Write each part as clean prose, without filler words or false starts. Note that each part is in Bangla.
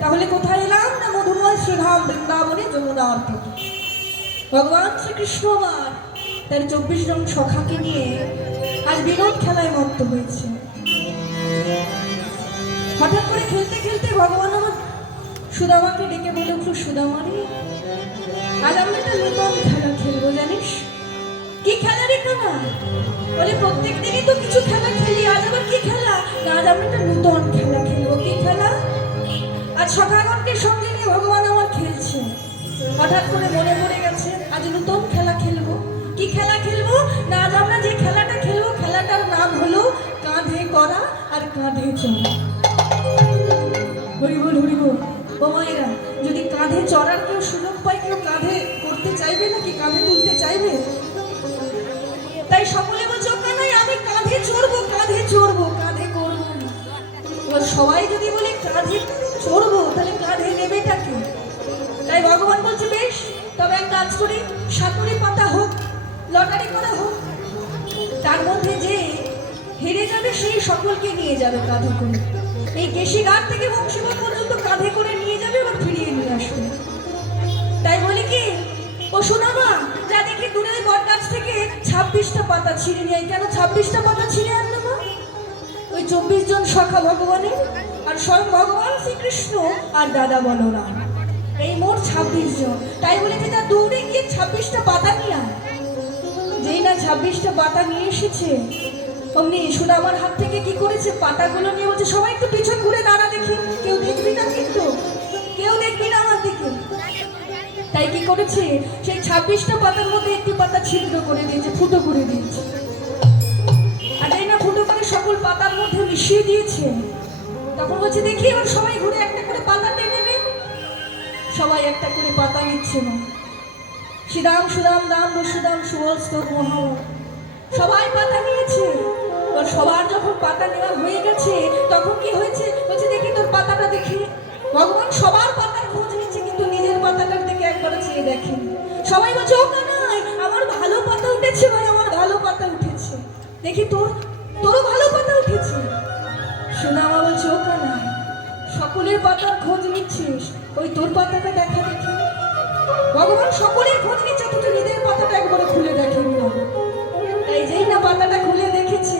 তাহলে কোথায় এলাম না মধুময় শ্রীধাম বৃন্দাবনে যমুনার তটে। ভগবান শ্রীকৃষ্ণ আবার তার 24 জন সখাকে নিয়ে আজ বিনোদ খেলায় মত্ত হয়েছে। হঠাৎ করে খেলতে খেলতে ভগবান আমার সুদামাকে ডেকে বলে উঠল, সুদামা রে, আজ আমরা একটা নতুন খেলা খেলবো, জানিস? কি খেলা রে কানা? বলে প্রত্যেক দিনই তো কিছু খেলা খেলি, আজ আবার কি খেলা? না, আজ আমরা একটা নতুন খেলা খেলবো। কি খেলা? আজ সখাগণকে সঙ্গে নিয়ে ভগবান আমার খেলছে। হঠাৎ করে মনে পড়ে গেছে আজ নতুন খেলা খেলবো। কি খেলা খেলবো? না, আজ আমরা যে খেলাটা খেলবো খেলাটার নাম হলো কাঁধে করা আর কাঁধে চড়া। হরিবল হরিবল। ও মায়েরা, যদি কাঁধে চড়ার কেউ সুযোগ পায়, কেউ কাঁধে করতে চাইবে নাকি? কাঁধে তুলতে চাইবে? তাই সকলে বলছে, নাই আমি কাঁধে চড়বো, কাঁধে চড়বো, কাঁধে করবো না। এবার সবাই যদি বলে কাঁধে চড়বো, তাহলে কাঁধে নেবেটাকে? তাই ভগবান বলছে, বেশ, তবে এক কাজ করি, সাতুরি পাতা হোক, লটারি করা হোক, তার মধ্যে যে হেরে যাবে সেই সকলকে নিয়ে যাবে কাঁধে করে। এই কেশিঘাট থেকে বংশীবন পর্যন্ত কাঁধে করে নিয়ে যাবে, এবার ফিরিয়ে নিয়ে আসবে। তাই বলি কি, ও সুদামা, যা দেখি দূরে বট গাছ থেকে 26টা পাতা ছিঁড়ে নিয়ে। কেন 26টা পাতা ছিঁড়ে আনলো মা? ওই 24 জন সখা ভগবানের, আর স্বয়ং ভগবান শ্রীকৃষ্ণ আর দাদা বলরাম, এই মোট 26 জন। তাই বলে যে যা দৌড়ে গিয়ে 26টা পাতা নিয়ে আয়। যেই না 26টা পাতা নিয়ে এসেছে, অমনি সুদামার হাত থেকে কি করেছে, পাতাগুলো নিয়ে বলছে, সবাই একটু পিছন ঘুরে দাঁড়া দেখি, কেউ দেখবি না কিন্তু, কেউ দেখবি না আমার দিকে। তাই কি করেছে, সেই 26টা পাতার মধ্যে একটি পাতা ছিদ্র করে দিয়েছে, ফুটো করে দিয়েছে। আর এই না ফুটো করে সকল পাতার মধ্যে মিশিয়ে দিয়েছে। তখন বলছে, দেখি এবার সবাই ঘুরে একটা করে পাতা টেনে নে। সবাই একটা করে পাতা নিচ্ছে না। শ্রীরাম সুদাম রাম বসুদাম সুবস্তর মহাম, সবাই পাতা নিয়েছে। এবার সবার যখন পাতা নেওয়া হয়ে গেছে, তখন কি হয়েছে, বলছে, দেখি তোর পাতাটা দেখি। ভগবান সবার পাতার খোঁজ নিচ্ছে, কিন্তু নিজের পাতাটার দিকে একবারও চেয়ে দেখেন। সবাই বলছে, ও কানাই, আমার ভালো পাতা উঠেছে ভাই, আমার ভালো পাতা উঠেছে, দেখি তোরও ভালো পাতা উঠেছে। সুদামা বলছে, ও কানাই, সকলের পাতার খোঁজ নিচ্ছিস, ওই তোর পাতাটা দেখা দেখি। ভগবান সকলের খোঁজ নিচ্ছে, কিন্তু নিজের পাতাটা একবারে খুলে দেখেনি। তাই যেই না পাতাটা খুলে দেখেছে,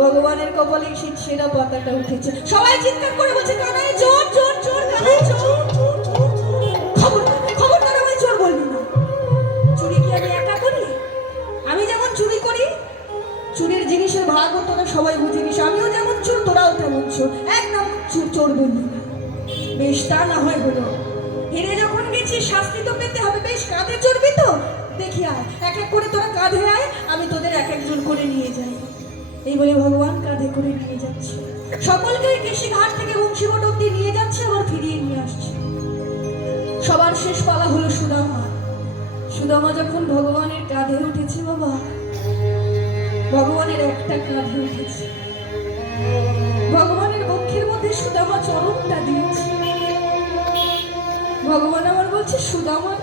ভগবানের কপালে সেই সেরা পাতাটা উঠেছে। সবাই চিৎকার করে বলছে, কানাই চোর চোর চোর, কানাই চোর। খবরদার আমায় চোর বলবি না। চুরি কি আমি একা করি? আমি যেমন চুরি করি, চুরির জিনিসের ভাগ তোরা সবাই বুঝে নিস। আমিও যেমন চোর, তোরাও তেমন চোর, একদম চোর বলবি না। বেশ, তা না হয় হলো। হেরে যখন গেছি শাস্তি তো পেতে হবে। বেশ, কাঁধে চড়বি তো? দেখি আয়, এক এক করে তোরা কাঁধে আয়, আমি তোদের এক একজন করে নিয়ে যাই। এই বলে ভগবান কাঁধে করে নিয়ে যাচ্ছে সকলকে। কেশিঘাট থেকে বংশীবট অব্দি নিয়ে যাচ্ছে, আবার ফিরিয়ে নিয়ে আসছে। সবার শেষ পালা হলো সুদামা। সুদামা যখন ভগবানের কাঁধে উঠেছে, বাবা, ভগবানের একটা কাঁধে উঠেছে, ভগবানের বক্ষের মধ্যে সুদামা চরণটা দিয়েছে। ভগবান আমার বলছে, সুদামা,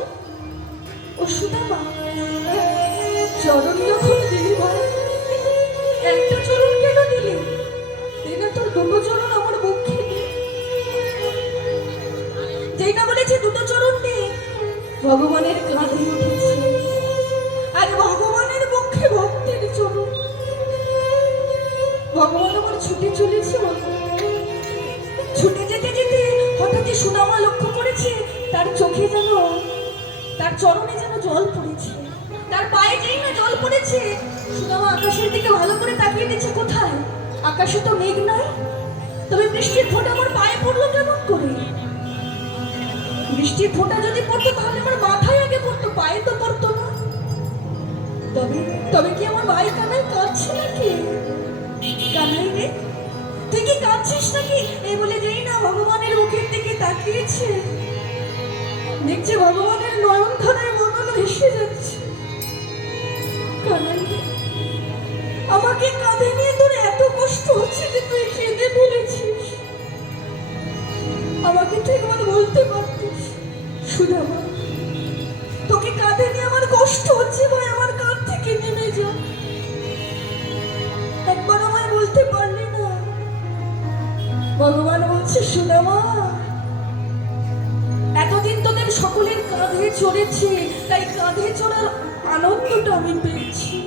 ও সুদামা, চরণ যখন দিলি ভাই, একটা চরণ কেন দিলি? এই না তোর দুটো চরণ আমার বক্ষে নেই। যেই না বলেছে দুটো চরণ নেই, ভগবানের কাঁধে উঠেছে। আর ভগবানের বক্ষে ভক্তের চরণ। ভগবান আমার ছুটে চলেছে। ছুটে যেতে যেতে হঠাৎ সুদামা লক্ষ্য করেছে, তার চোখে যেন, তার চরণে যেন জল পড়েছে, তার পায়ে যেই না জল পড়েছে। সুদামা আকাশের দিকে ভালো করে তাকিয়ে দিচ্ছে, কোথায়? আকাশে তো মেঘ নাই, তবে বৃষ্টির ফোঁটা আমার পায়ে পড়লো কেমন করে? বৃষ্টির ফোঁটা যদি পড়তো তাহলে আমার মাথায় আগে পড়তো, পায়ে তো পড়তো না। তবে কি আমার ভাই কানাই কাঁদছে নাকি? কানাই রে, তুই কি কাঁদছিস নাকি? এই বলে যেই না ভগবানের মুখের দিকে তাকিয়েছে, দেখছে ভগবানের নয়ন ধারায় মনন ভেসে যাচ্ছে। কানাই, আমাকে কাঁধে নিয়ে তোর এত কষ্ট হচ্ছে যে তুই কেঁদে ফেলেছিস। আমাকে তুই একবার বলতে পারতিস, সুদামা, তোকে কাঁধে নিয়ে আমার কষ্ট হচ্ছে ভাই, আমার কাঁধ থেকে নেমে যা। একবার আমায় বলতে পারলি না? ভগবান বলছে, সুদামা, সকলের কাঁধে চড়েছে, তাই কাঁধে চড়ার আনন্দটা আমি পেয়েছি।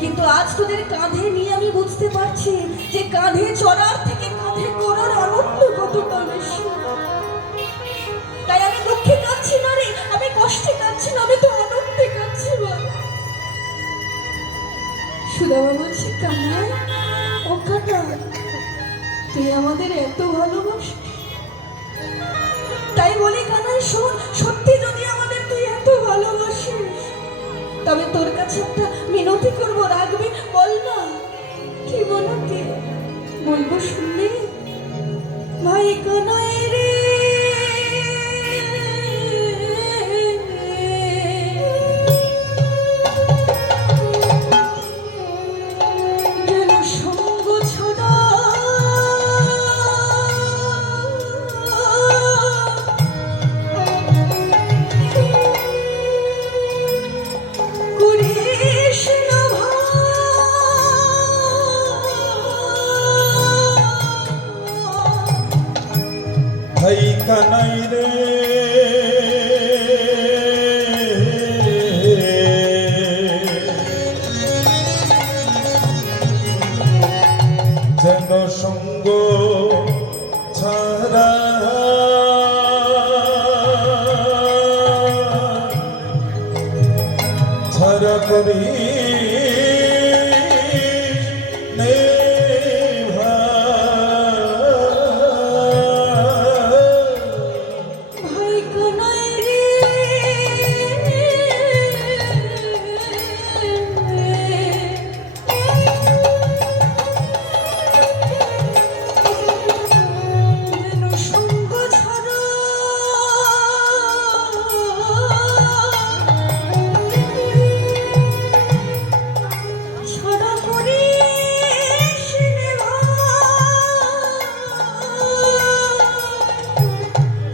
কিন্তু আজ তোদের কাঁধে নিয়ে আমি বুঝতে পারছি যে কাঁধে চড়ার থেকে কাঁধে করার আনন্দ কতটা বেশি। তাই আমি দুঃখে কাঁদছি না রে, আমি কষ্টে কাঁদছি না, আমি তো আনন্দে কাঁদছি। সুদামা বলছি, কানাই ও কানাই, তুই আমাদের এত ভালোবাসিস। তাই বলি কানাই শোন, সত্যি যদি আমাদের তুই এত ভালোবাসিস, তবে তোর কাছে একটা মিনতি করবো, রাখবি? বল না, কি মিনতি বলবো শুনলি? ভাই কানাই রে, ভাই কানাই রে, যেন সঙ্গ ছাড়া ছাড়া করি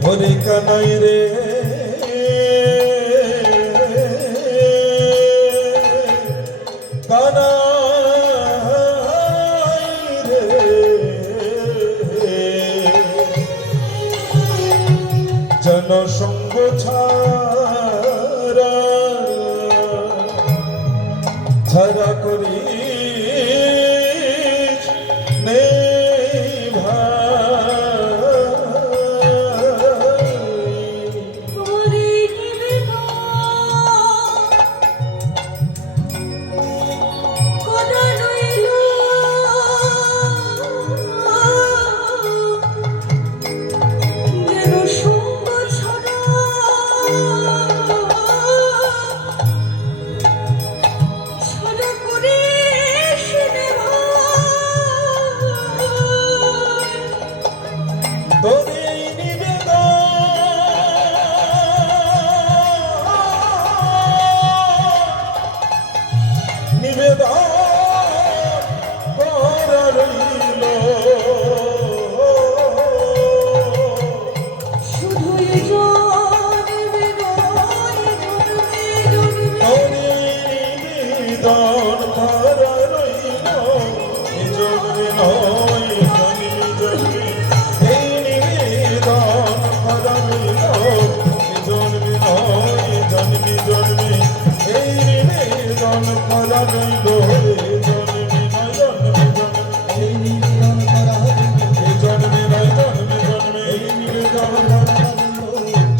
ওরে কানাই রে, কানাই রে, জনসঙ্গ ছাড়া ছাড়া করি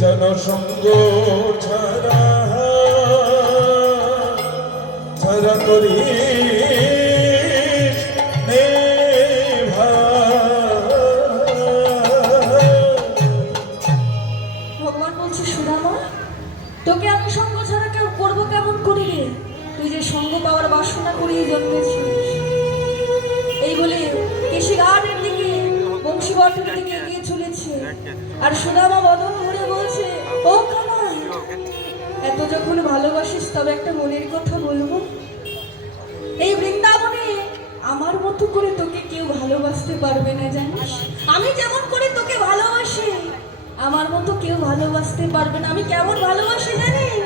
জনসঙ্গ ছাড়া ছাড়া করি ভগবান বলছে, সুদামা তোকে আমি সঙ্গ ছাড়া কেউ করবো কেমন করি রে? তুই যে সঙ্গ পাওয়ার বাসনা করিয়ে জন্মেছিস। এই বলে কেশিঘাটের দিকে বংশীবটের দিকে এগিয়ে চলেছে। আর সুদামা বদন ভরে বলছে, ও কানাই, এত যখন ভালোবাসিস তবে একটা মনের কথা বলবো। এই বৃন্দাবনে আমার মতো করে তোকে কেউ ভালোবাসতে পারবে না জানিস। আমি যেমন করে তোকে ভালোবাসি, আমার মতো কেউ ভালোবাসতে পারবে না। আমি কেমন ভালোবাসি জানিস?